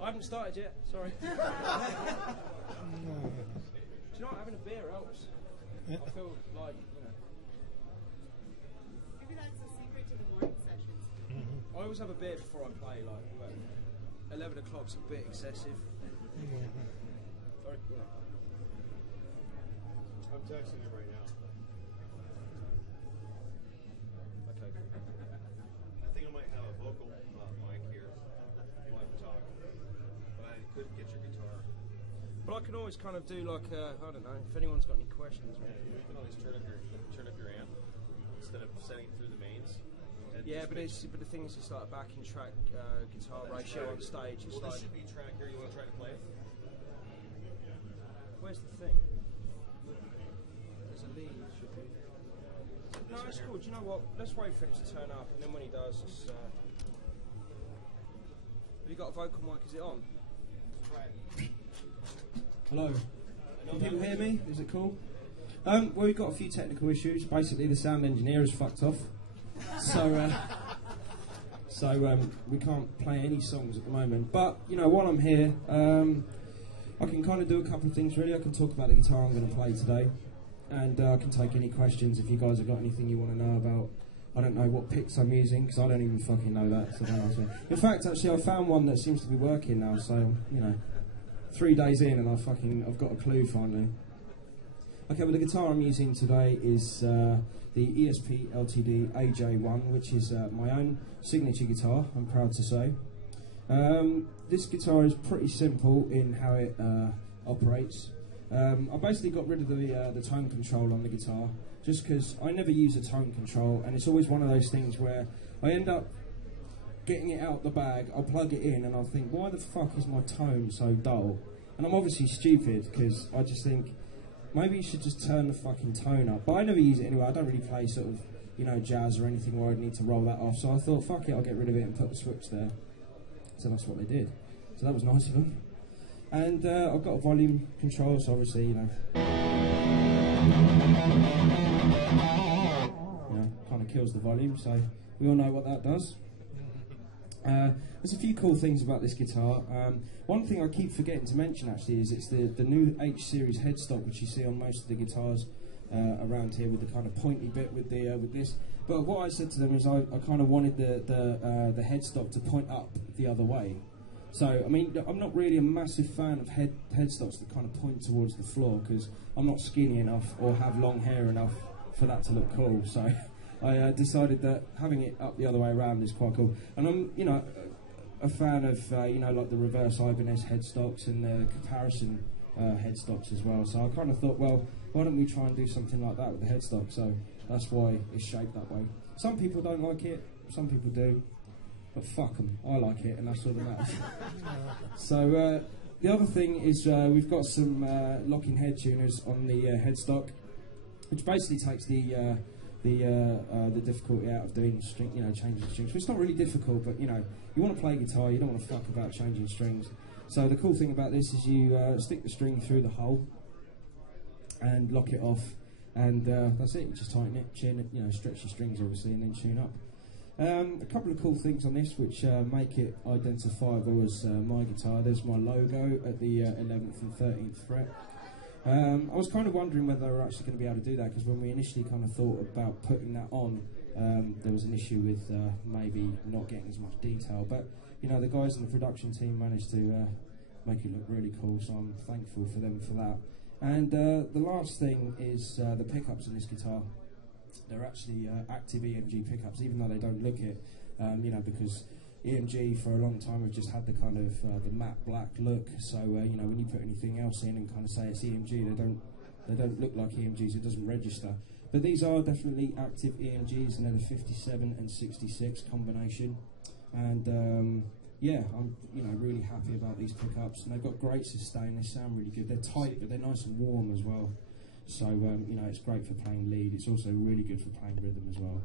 I haven't started yet, sorry. Do you know what, having a beer helps. I feel like, you know. Maybe that's the secret to the morning sessions. I always have a beer before I play, like, but 11 o'clock's a bit excessive. Sorry. I'm texting you right now. Okay. I think I might have a vocal mic here if you want to talk, but I couldn't get your guitar. But I can always kind of do like, I don't know, if anyone's got any questions. You can always turn up your amp instead of setting it through the mains. Yeah, but the thing is, it's like a backing track guitar ratio on stage. It's well, like, this should be track here. You want to try to play it? where's the thing? There's a lead. Should be. No, it's cool. Do you know what? Let's wait for him to turn up, and then when he does, it's, have you got a vocal mic? Is it on? Right. Hello. Can people hear me? Is it cool? Well, we've got a few technical issues. Basically, the sound engineer is fucked off. So we can't play any songs at the moment. But, you know, while I'm here, I can kind of do a couple of things, really. I can talk about the guitar I'm going to play today. And I can take any questions if you guys have got anything you want to know about. I don't know what picks I'm using, because I don't even fucking know that. So don't ask me. In fact, actually, I found one that seems to be working now. So, you know, 3 days in and I've got a clue finally. Okay, well, the guitar I'm using today is the ESP LTD AJ1, which is my own signature guitar, I'm proud to say. This guitar is pretty simple in how it operates. I basically got rid of the tone control on the guitar, just because I never use a tone control, and it's always one of those things where I end up getting it out the bag, I'll plug it in, and I'll think, why the fuck is my tone so dull? And I'm obviously stupid, because I just think, maybe you should just turn the fucking tone up. But I never use it anyway. I don't really play sort of, you know, jazz or anything where I'd need to roll that off. So I thought, fuck it, I'll get rid of it and put the switch there. So that's what they did. So that was nice of them. And I've got a volume control, so obviously, you know, kind of kills the volume. So we all know what that does. There's a few cool things about this guitar. One thing I keep forgetting to mention actually is it's the new H series headstock, which you see on most of the guitars around here with the kind of pointy bit with this. But what I said to them is I kind of wanted the headstock to point up the other way. So I mean, I'm not really a massive fan of headstocks that kind of point towards the floor, because I'm not skinny enough or have long hair enough for that to look cool. So I decided that having it up the other way around is quite cool. And I'm, you know, a fan of, you know, like the reverse Ibanez headstocks and the comparison headstocks as well. So I kind of thought, well, why don't we try and do something like that with the headstock? So that's why it's shaped that way. Some people don't like it, some people do. But fuck them, I like it, and that's all that matters. So the other thing is we've got some locking head tuners on the headstock, which basically takes the difficulty out of doing string, you know, changing strings. But it's not really difficult, but you know, you want to play guitar, you don't want to fuck about changing strings. So the cool thing about this is you stick the string through the hole and lock it off, and that's it. You just tighten it, tune it, you know, stretch your strings obviously, and then tune up. A couple of cool things on this which make it identifiable as my guitar. There's my logo at the 11th and 13th fret. I was kind of wondering whether they were actually going to be able to do that, because when we initially kind of thought about putting that on, there was an issue with maybe not getting as much detail. But you know, the guys in the production team managed to make it look really cool, so I'm thankful for them for that. And the last thing is the pickups on this guitar. They're actually active EMG pickups, even though they don't look it, you know, because EMG for a long time have just had the kind of the matte black look. So you know, when you put anything else in and kind of say it's EMG, they don't look like EMGs. It doesn't register. But these are definitely active EMGs, and they're the 57 and 66 combination. And yeah, I'm, you know, really happy about these pickups, and they've got great sustain. They sound really good. They're tight, but they're nice and warm as well. So you know, it's great for playing lead. It's also really good for playing rhythm as well.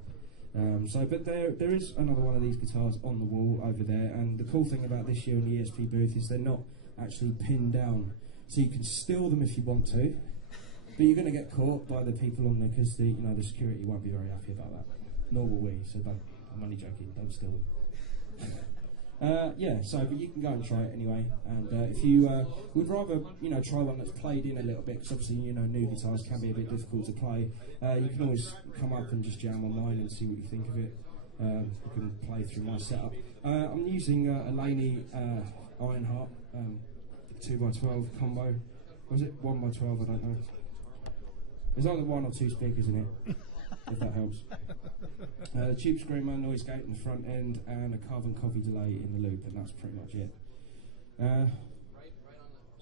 But there is another one of these guitars on the wall over there, and the cool thing about this year in the ESP booth is they're not actually pinned down, so you can steal them if you want to, but you're going to get caught by the people on there, because the security won't be very happy about that. Nor will we. So don't. I'm only joking. Don't steal them. Yeah, so but you can go and try it anyway. And if you would rather try one that's played in a little bit, because obviously new guitars can be a bit difficult to play. You can always come up and just jam on mine and see what you think of it. You can play through my setup. I'm using a Laney Ironheart 2x12 combo. Was it 1x12? I don't know. There's either 1 or 2 speakers in it, if that helps. Tube screamer, noise gate in the front end, and a carbon copy delay in the loop, and that's pretty much it.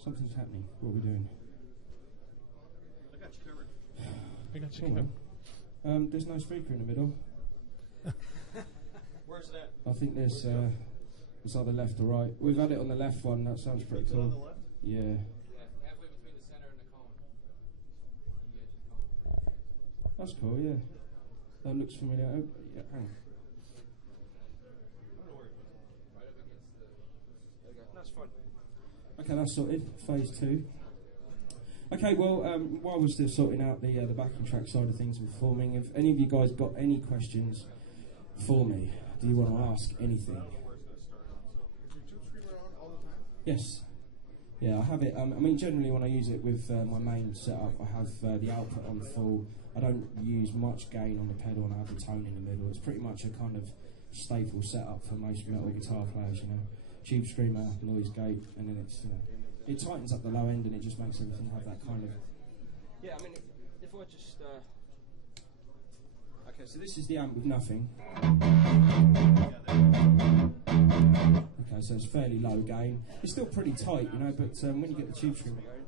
Something's happening. What are we doing? I got you covered. I got you covered. There's no speaker in the middle. Where's that? I think there's it's either left or right. We've had it on the left one. That sounds pretty Is it on the cool. left? Yeah. Halfway between the center and the cone. The edge of the cone. That's cool. Yeah. That looks familiar. Oh, yeah. Hang on. Don't worry. Right up against the. There you go. That's fun. Okay, that's sorted. Phase 2. Okay, well, while we're still sorting out the backing track side of things with forming, if any of you guys got any questions for me, do you want to ask anything? I don't know where it's going to start. So. Is your tube screamer on all the time? Yes. Yeah, I have it. I mean, generally when I use it with my main setup, I have the output on full. I don't use much gain on the pedal, and I have the tone in the middle. It's pretty much a kind of staple setup for most metal guitar players, Tube screamer, noise gate, and then it's, it tightens up the low end and it just makes everything have that kind of... Yeah, I mean, if I just... Okay, so this is the amp with nothing. Okay, so it's fairly low gain. It's still pretty tight, but when you get the tube screamer going...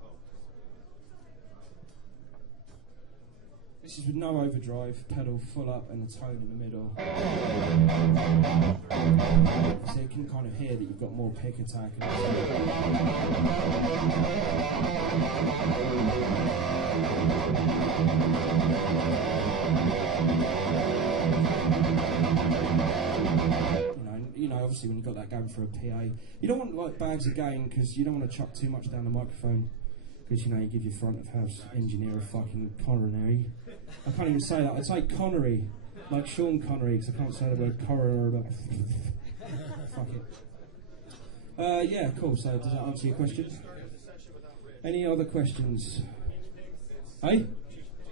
This is with no overdrive, pedal full up and the tone in the middle. So you can kind of hear that you've got more pick attack. Obviously when you've got that going for a PA, you don't want like bags of gain because you don't want to chuck too much down the microphone. Because you give your front of house engineer a fucking coronary. I can't even say that. I'd say Connery, like Sean Connery, because I can't say the word coroner. Fuck it. Yeah, cool. So does that answer your question? Any other questions? Hey?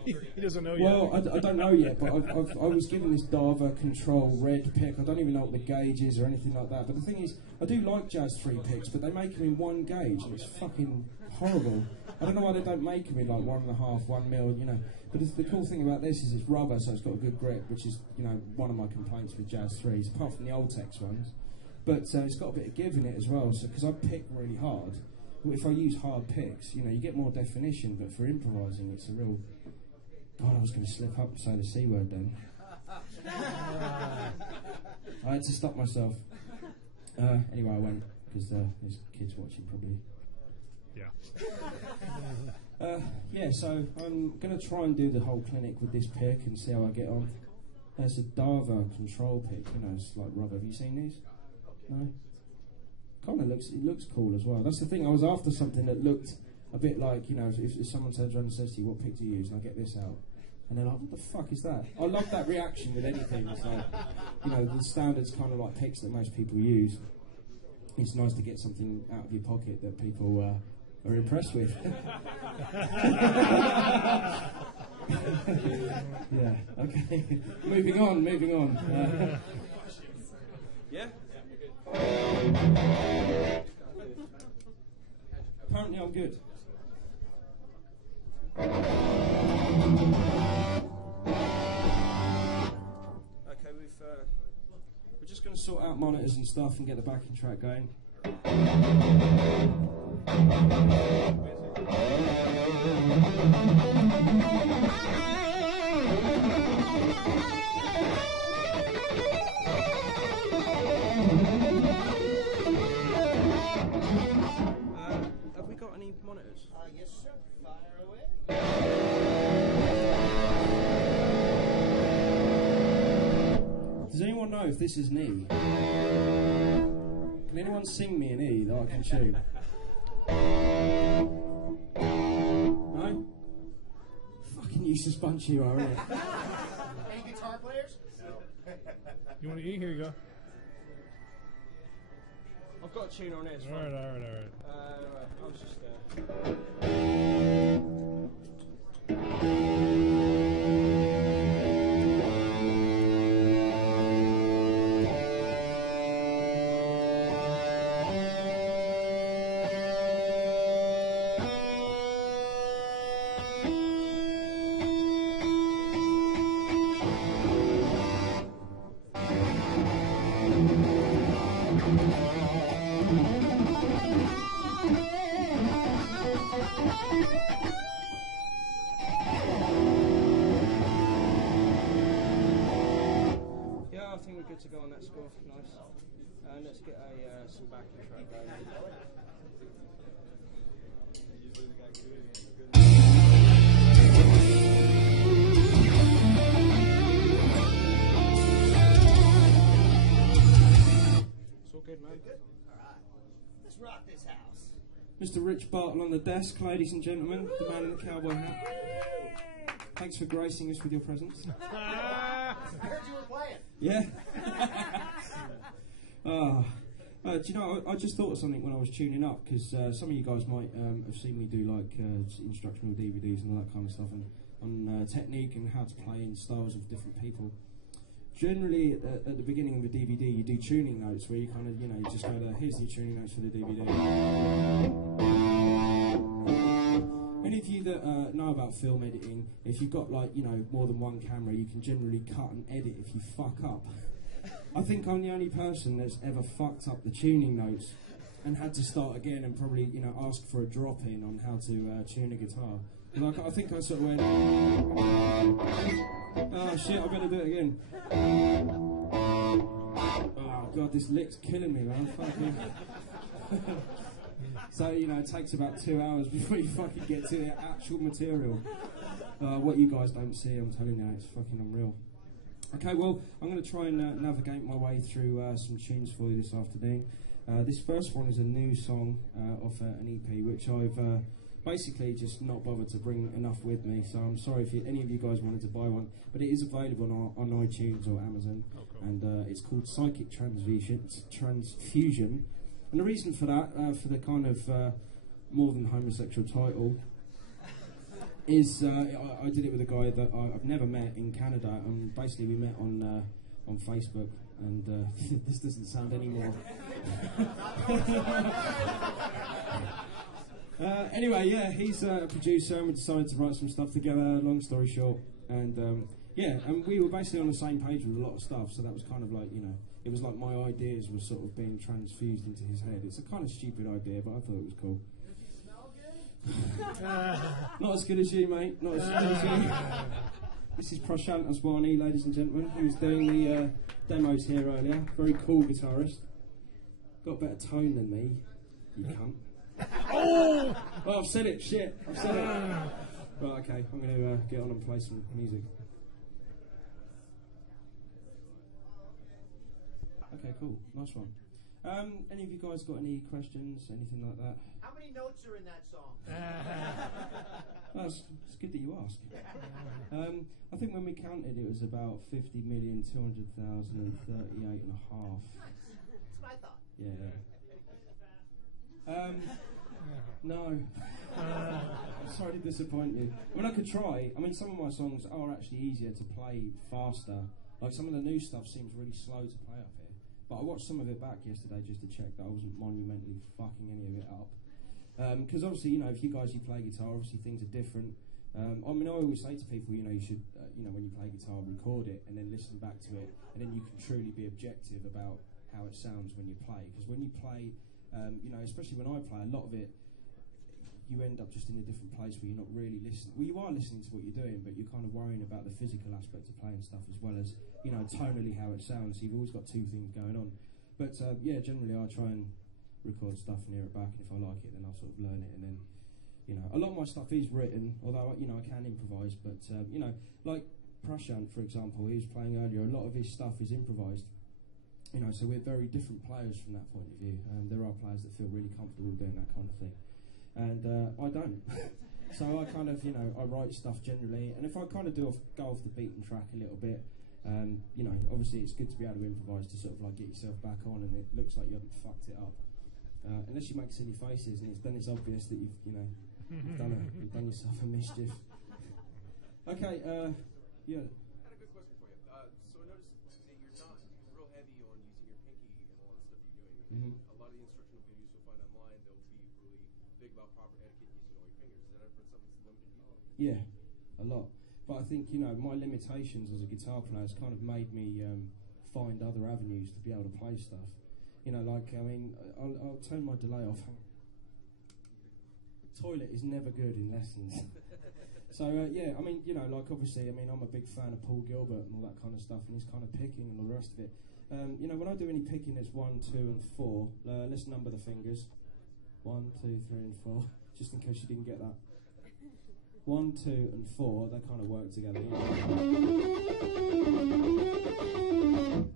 He doesn't know yet. Well, I don't know yet, but I was given this Dava Control red pick. I don't even know what the gauge is or anything like that. But the thing is, I do like Jazz 3 picks, but they make them in 1 gauge, and it's fucking horrible. I don't know why they don't make them in like 1.5, 1 mil, But the cool thing about this is it's rubber, so it's got a good grip, which is, one of my complaints with Jazz 3s, apart from the old Tex ones. But it's got a bit of give in it as well, so because I pick really hard, if I use hard picks, you get more definition, but for improvising, it's a real... God, I was going to slip up and say the C word then. I had to stop myself. Anyway, I went, because there's kids watching probably. Yeah. Yeah, so I'm going to try and do the whole clinic with this pick and see how I get on. There's a Dava Control pick, it's like rubber. Have you seen these? No? Kind of looks cool as well. That's the thing, I was after something that looked a bit like, if someone turns around and says to you, what pick do you use? And I get this out. And they're like, what the fuck is that? I love that reaction with anything. It's like, the standards kind of like picks that most people use. It's nice to get something out of your pocket that people are impressed with. Yeah, okay. Moving on. Yeah? Apparently I'm good. Okay, we're just going to sort out monitors and stuff and get the backing track going. Have we got any monitors? Yes, sir. Fire away. Does anyone know if this is an E? Can anyone sing me an E that I can tune? No? Fucking useless bunch you are, innit? Any guitar players? You want to eat? Here you go. got a tune on it. It's fine. Alright. Right. I was just I think we're good to go on that score. Nice. Let's get some backing track going. It's all good, man. Alright. Let's rock this house. Mr. Rich Bartle on the desk, ladies and gentlemen, the man in the cowboy hat. Thanks for gracing us with your presence. I heard you were playing. Yeah. Do you know, I just thought of something when I was tuning up, because some of you guys might have seen me do like instructional DVDs and all that kind of stuff, and on technique and how to play in styles of different people. Generally, at the beginning of a DVD, you do tuning notes where you kind of, you just go to, here's the tuning notes for the DVD. Any of you that know about film editing, if you've got like, more than one camera, you can generally cut and edit if you fuck up. I think I'm the only person that's ever fucked up the tuning notes and had to start again and probably, ask for a drop in on how to tune a guitar. Like, I think I sort of went, oh shit, I better do it again. Oh god, this lick's killing me, man. Fucking. So, it takes about 2 hours before you fucking get to the actual material. What you guys don't see, I'm telling you, it's fucking unreal. Okay, well, I'm going to try and navigate my way through some tunes for you this afternoon. This first one is a new song off an EP, which I've basically just not bothered to bring enough with me, so I'm sorry if any of you guys wanted to buy one, but it is available on iTunes or Amazon, and it's called Psychic Transfusion. And the reason for that, for the kind of more than homosexual title, is I did it with a guy that I've never met in Canada, and basically we met on Facebook, and this doesn't sound any more. Anyway, yeah, he's a producer, and we decided to write some stuff together, long story short, and and we were basically on the same page with a lot of stuff, so that was kind of like, it was like my ideas were sort of being transfused into his head. It's a kind of stupid idea, but I thought it was cool. Not as good as you, mate. Not as good as you. This is Prashant Aswani, ladies and gentlemen, who was doing the demos here earlier. Very cool guitarist. Got better tone than me, you cunt. Oh! Well, I've said it, shit. I've said it. Right, okay, I'm going to get on and play some music. Okay, cool. Nice one. Any of you guys got any questions, anything like that? How many notes are in that song? Well, it's good that you ask. I think when we counted, it was about 50,200,038 and a half. Nice. That's what I thought. Yeah. No. I'm sorry to disappoint you. I mean, I could try. I mean, some of my songs are actually easier to play faster. Like, some of the new stuff seems really slow to play up here. But I watched some of it back yesterday just to check that I wasn't monumentally fucking any of it up. Because obviously, if you guys play guitar, obviously things are different. I mean, I always say to people, you should, when you play guitar, record it and then listen back to it, and then you can truly be objective about how it sounds when you play. Because when you play, especially when I play, a lot of it, you end up just in a different place where you're not really listening. Well, you are listening to what you're doing, but you're kind of worrying about the physical aspect of playing stuff as well as, tonally how it sounds. So you've always got two things going on. But yeah, generally I try and record stuff and hear it back, and if I like it, then I'll sort of learn it, and then, a lot of my stuff is written, although, I can improvise, but, like Prashant, for example, he was playing earlier, a lot of his stuff is improvised. So we're very different players from that point of view, and there are players that feel really comfortable doing that kind of thing. And I don't. So I kind of, I write stuff generally, and if I kind of go off the beaten track a little bit, obviously it's good to be able to improvise to sort of like get yourself back on, and it looks like you haven't fucked it up. unless you make silly faces, and then it's obvious that you've done yourself a mischief. Okay, yeah. I had a good question for you. So I noticed that you're not real heavy on using your pinky and all the stuff you're doing. Mm-hmm. A lot of the instructional videos you'll find online, they'll be really big about proper etiquette using all your fingers. Is that ever something that's limited you? Yeah, a lot. But I think, my limitations as a guitar player has kind of made me find other avenues to be able to play stuff. I'll turn my delay off. Toilet is never good in lessons. So, obviously, I'm a big fan of Paul Gilbert and all that kind of stuff, and his kind of picking and all the rest of it. When I do any picking, it's 1, 2, and 4. Let's number the fingers. 1, 2, 3, and 4, just in case you didn't get that. 1, 2, and 4, they kind of work together.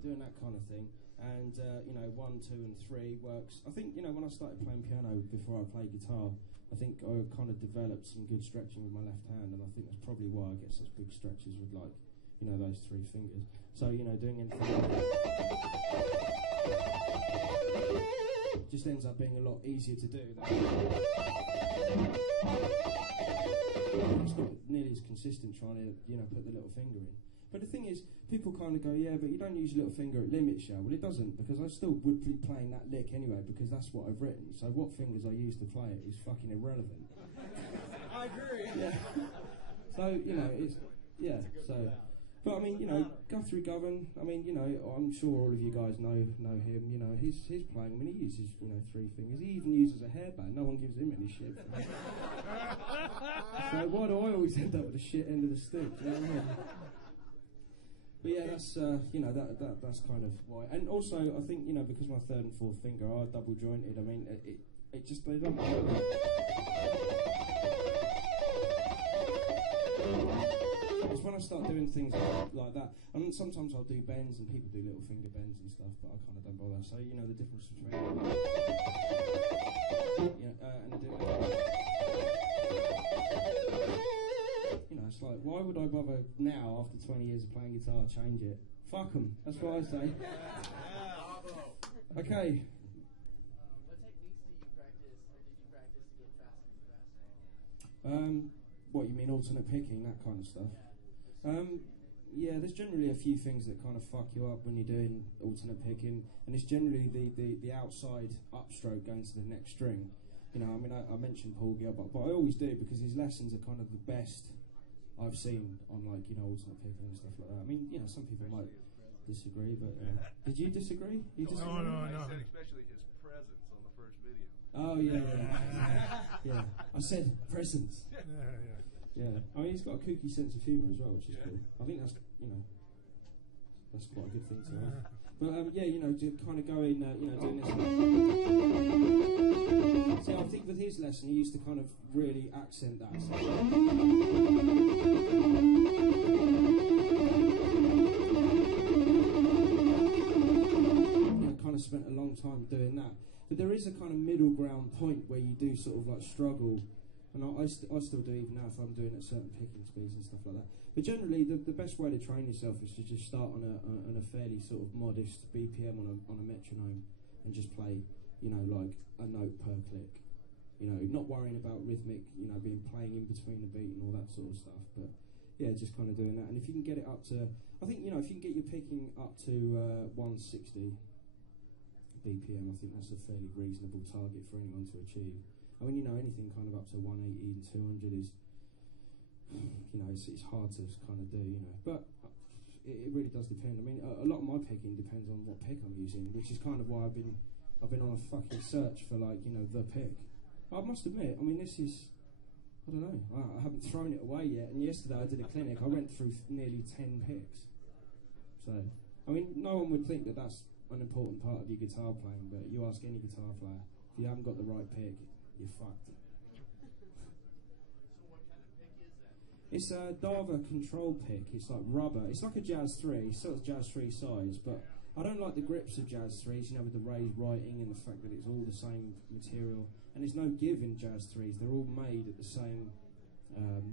Doing that kind of thing. And, 1, 2, and 3 works. I think, when I started playing piano before I played guitar, I think I kind of developed some good stretching with my left hand, and I think that's probably why I get such big stretches with, those 3 fingers. So, doing anything just ends up being a lot easier to do. It's not nearly as consistent trying to, put the little finger in. But the thing is, people kind of go, yeah, but you don't use your little finger, it limits you. Well, it doesn't, because I still would be playing that lick anyway, because that's what I've written. So what fingers I use to play it is fucking irrelevant. I agree. Yeah. So, it's, yeah, so... But, Guthrie Govan, I'm sure all of you guys know him, his playing, he uses, 3 fingers. He even uses a hairband. No one gives him any shit. So why do I always end up with the shit end of the stick? You know what I mean? But yeah, that's, that's kind of why. And also, I think, because my 3rd and 4th finger are double jointed, it just, they don't work. It's when I start doing things like that, and sometimes I'll do bends and people do little finger bends and stuff, but I kind of don't bother. So the difference between and it's like, why would I bother now after 20 years of playing guitar? Change it. Fuck 'em. That's what I say. Okay. What techniques do you practice, or did you practice to get faster and faster? What, you mean alternate picking, that kind of stuff? Yeah, there's generally a few things that kind of fuck you up when you're doing alternate picking, and it's generally the outside upstroke going to the next string. I mentioned Paul Gilbert, but I always do because his lessons are kind of the best I've seen on alternate picking and stuff like that. Some people might disagree, but did you disagree? You disagree? No. I said especially his presence on the first video. Oh yeah. Yeah. I said presence. Yeah. He's got a kooky sense of humour as well, which is cool. I think that's that's quite a good thing to have. But to kind of go in, doing this. So I think with his lesson, he used to kind of really accent that. So kind of spent a long time doing that. But there is a kind of middle ground point where you do sort of struggle. And I still do even now if I'm doing at certain picking speeds and stuff like that. But generally, the best way to train yourself is to just start on a fairly sort of modest BPM on a metronome and just play, like a note per click. Not worrying about rhythmic, being playing in between the beat and all that sort of stuff. But yeah, just kind of doing that. And if you can get it up to, I think, if you can get your picking up to 160 BPM, I think that's a fairly reasonable target for anyone to achieve. Anything kind of up to 180 and 200 is, it's hard to kind of do, But it really does depend. A lot of my picking depends on what pick I'm using, which is kind of why I've been on a fucking search for the pick. I must admit, this is, I don't know, I haven't thrown it away yet. And yesterday I did a clinic. I went through nearly 10 picks. So, no one would think that that's an important part of your guitar playing, but you ask any guitar player, if you haven't got the right pick, you're fucked. So what kind of pick is that? It's a Dava control pick. It's like rubber. It's like a Jazz 3. It's sort of Jazz 3 size, but I don't like the grips of Jazz 3s, with the raised writing and the fact that it's all the same material. And there's no give in Jazz 3s. They're all made at the same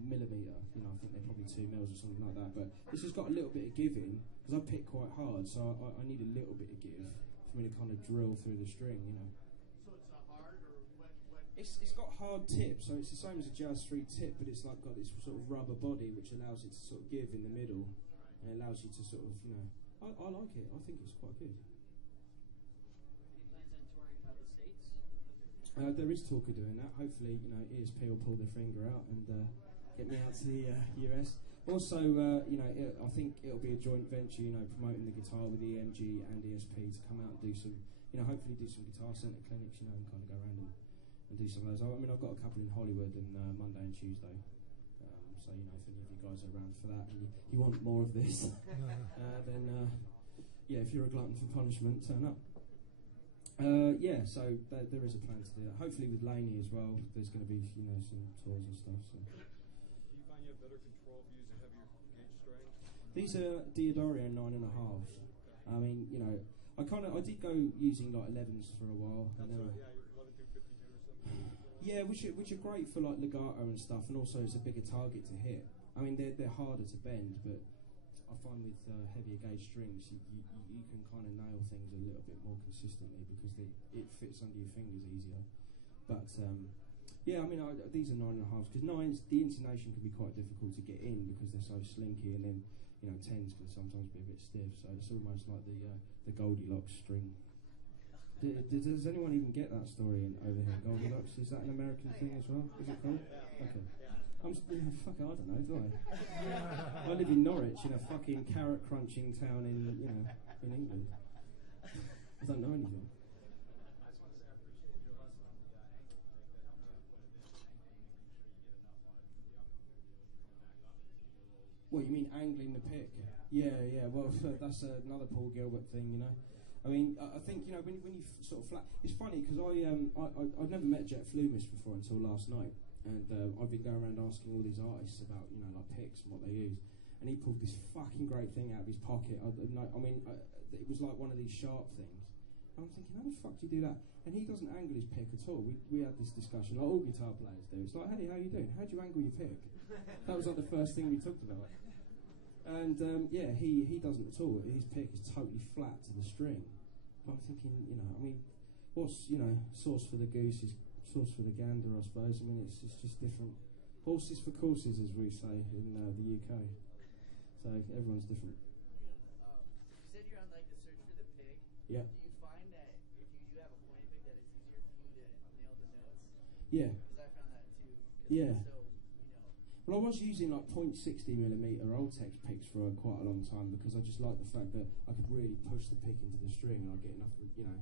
millimetre. I think they're probably 2 mils or something like that. But this has got a little bit of give in, because I pick quite hard, so I need a little bit of give for me to kind of drill through the string, So it's a It's got hard tip, so it's the same as a Jazz 3 tip, but it's like got this sort of rubber body which allows it to sort of give in the middle, and it allows you to sort of, you know, I like it. I think it's quite good. Any plans on touring about the States? There is talk of doing that. Hopefully, you know, ESP will pull their finger out and get me out to the US. Also, you know, I think it'll be a joint venture, you know, promoting the guitar with EMG and ESP to come out and do some, you know, hopefully do some guitar centre clinics, you know, and kind of go around and do some of those. I mean, I've got a couple in Hollywood on Monday and Tuesday. So, you know, if any of you guys are around for that and you want more of this, then, yeah, if you're a glutton for punishment, turn up. Yeah, so there is a plan to do that. Hopefully with Laney as well, there's going to be, you know, some tours and stuff. So. Do you find you have better control if you use a heavier gauge string? These are Diodario 9.5. I mean, you know, I did go using like 11s for a while. That's right, yeah, you're 11 through 52 or something. Yeah, which are great for like legato and stuff, and also it's a bigger target to hit. I mean, they're harder to bend, but I find with heavier gauge strings, you can kind of nail things a little bit more consistently because it fits under your fingers easier. But yeah, I mean, these are 9.5s because 9s, the intonation can be quite difficult to get in because they're so slinky, and then, you know, 10s can sometimes be a bit stiff. So it's almost like the Goldilocks string. Does anyone even get that story over here? Goldilocks, is that an American thing as well? Is it called? Okay. Fuck, I don't know, do I? I live in Norwich, in a fucking carrot crunching town in England. I don't know anything. What, you mean angling the pick? Yeah, well, that's another Paul Gilbert thing, you know. I mean, I think, you know, when you sort of it's funny because I'd never met Jet Flumis before until last night, and I've been going around asking all these artists about, you know, like picks and what they use, and he pulled this fucking great thing out of his pocket. I mean, it was like one of these sharp things. And I'm thinking, how the fuck do you do that? And he doesn't angle his pick at all. We had this discussion, like all guitar players do. It's like, hey, how you doing? How do you angle your pick? That was like the first thing we talked about. And yeah, he doesn't at all. His pick is totally flat to the string. But I'm thinking, you know, I mean, what's, you know, sauce for the goose is sauce for the gander, I suppose. I mean, it's just different. Horses for courses, as we say in the UK. So everyone's different. You said you're on like the search for the pig. Yeah. Do you find that if you do have a pointy pig that it's easier for you to nail the notes? Yeah. Because I found that too. Yeah. So, you know. Well, I was using like 0.60mm Ultex picks for quite a long time because I just liked the fact that I could really push the pick into the string and I'd get enough, you know,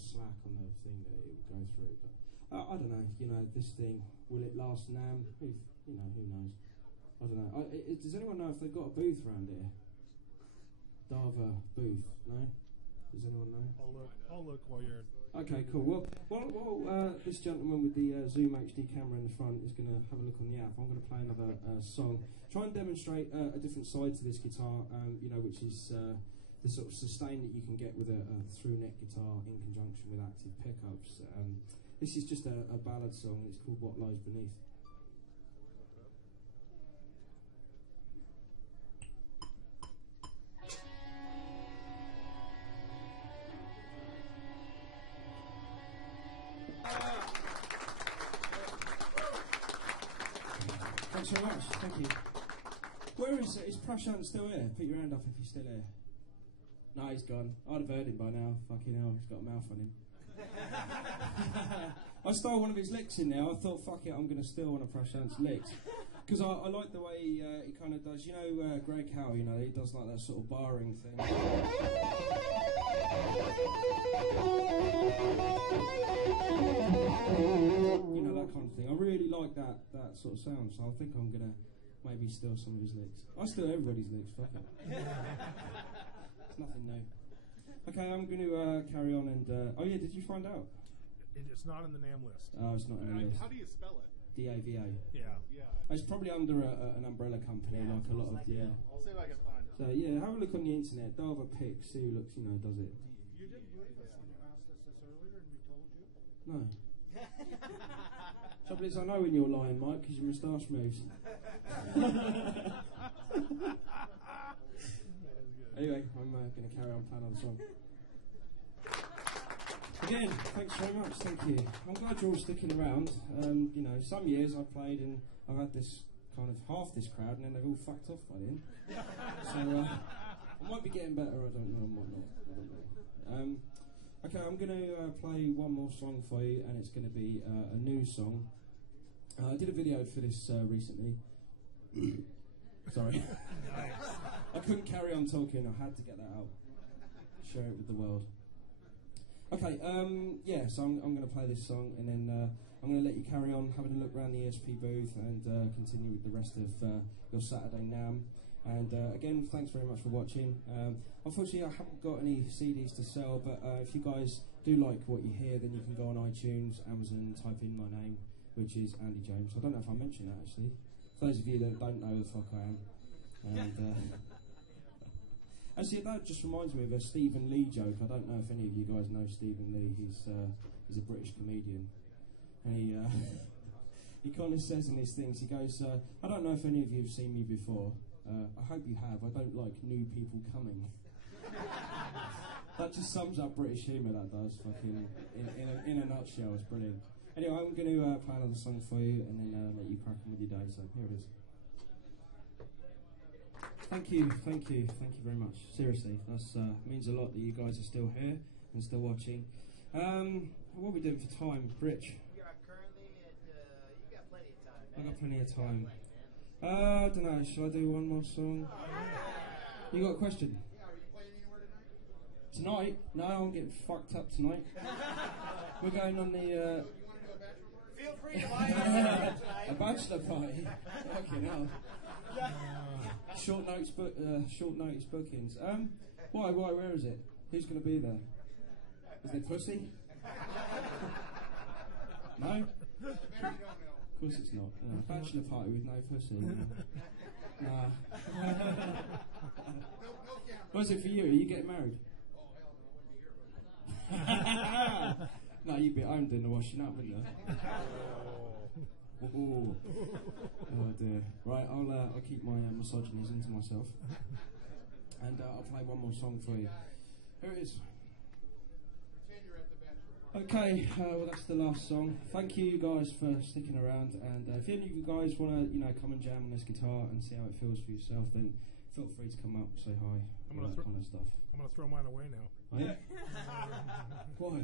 slack on the thing that it would go through. But I don't know, you know, this thing, will it last NAMM? Who knows? I don't know. Does anyone know if they've got a booth around here? Dava booth, no? Does anyone know? I'll look while you're... Okay, cool. Well, this gentleman with the Zoom HD camera in the front is going to have a look on the app. I'm going to play another song. Try and demonstrate a different side to this guitar, you know, which is the sort of sustain that you can get with a through-neck guitar in conjunction with active pickups. This is just a ballad song, and it's called What Lies Beneath. Thanks very much, thank you. Where is Prashant still here? Put your hand up if he's still here. No, he's gone. I'd have heard him by now. Fucking hell, he's got a mouth on him. I stole one of his licks in there. I thought, fuck it, I'm going to steal one of Prashant's licks. Because I like the way he kind of does, you know, Greg Howe, you know, he does like that sort of barring thing. You know, that kind of thing. I really like that sort of sound, so I think I'm going to maybe steal some of his licks. I steal everybody's licks, fuck it. It's nothing new. Okay, I'm going to carry on and... oh yeah, did you find out? It's not in the NAMM list. Oh, it's not in the list. How do you spell it? D-A-V-A. Yeah. It's probably under an umbrella company, like a lot of, yeah. I'll see if I can find it. So yeah, have a look on the internet. Dava Picks, who looks, you know, does it. You didn't believe us when you asked us this earlier and we told you? No. Trouble is, I know when you're lying, Mike, because your moustache moves. Anyway, I'm going to carry on playing another song. Again, thanks very much, thank you. I'm glad you're all sticking around. You know, some years I've played and I've had this kind of half this crowd and then they've all fucked off by the end. So I might be getting better, I don't know, I might not. I don't know. Okay, I'm going to play one more song for you and it's going to be a new song. I did a video for this recently. Sorry. I couldn't carry on talking, I had to get that out. Share it with the world. Okay, yeah, so I'm going to play this song and then I'm going to let you carry on having a look around the ESP booth and continue with the rest of your Saturday NAMM. And again, thanks very much for watching. Unfortunately, I haven't got any CDs to sell, but if you guys do like what you hear, then you can go on iTunes, Amazon, type in my name, which is Andy James. I don't know if I mentioned that actually. For those of you that don't know who the fuck I am. And, actually, that just reminds me of a Stephen Lee joke. I don't know if any of you guys know Stephen Lee. He's a British comedian, and he kind of says in his things. He goes, "I don't know if any of you have seen me before. I hope you have. I don't like new people coming." That just sums up British humour. That does, fucking in a nutshell. It's brilliant. Anyway, I'm going to play another song for you, and then let you crack on with your day. So here it is. Thank you very much. Seriously, that means a lot that you guys are still here and still watching. What are we doing for time, Rich? We are currently at, you got plenty of time, man. I got plenty of time. I don't know, shall I do one more song? You got a question? Yeah, are you playing anywhere tonight? Tonight? No, I'm getting fucked up tonight. We're going on the... You want to do a bachelor party? Feel free to buy it tonight. a bachelor party? Fucking hell. Short notice bookings. Why, where is it? Who's going to be there? Is there pussy? No? Of course it's not. No. Bachelor party with no pussy. Nah. What's it for you? Are you getting married? No, you'd be at home doing the washing up, wouldn't you? Oh dear. Right, I'll keep my misogynies into myself, and I'll play one more song for you. Here it is. Okay, well that's the last song. Thank you guys for sticking around, and if any of you guys want to, come and jam on this guitar and see how it feels for yourself, then feel free to come up, say hi, all that kind of stuff. I'm going to throw mine away now. Oh, yeah? Why?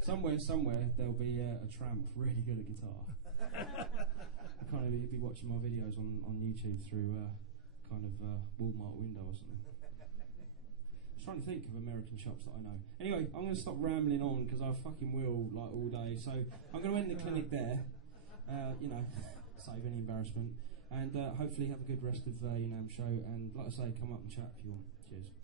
Somewhere there'll be a tramp really good at guitar. I kind of be watching my videos on YouTube through Walmart window or something. I was trying to think of American shops that I know. Anyway, I'm going to stop rambling on because I fucking will like all day. So I'm going to end the clinic there. Save any embarrassment, and hopefully have a good rest of your NAMM show. And like I say, come up and chat if you want. Cheers.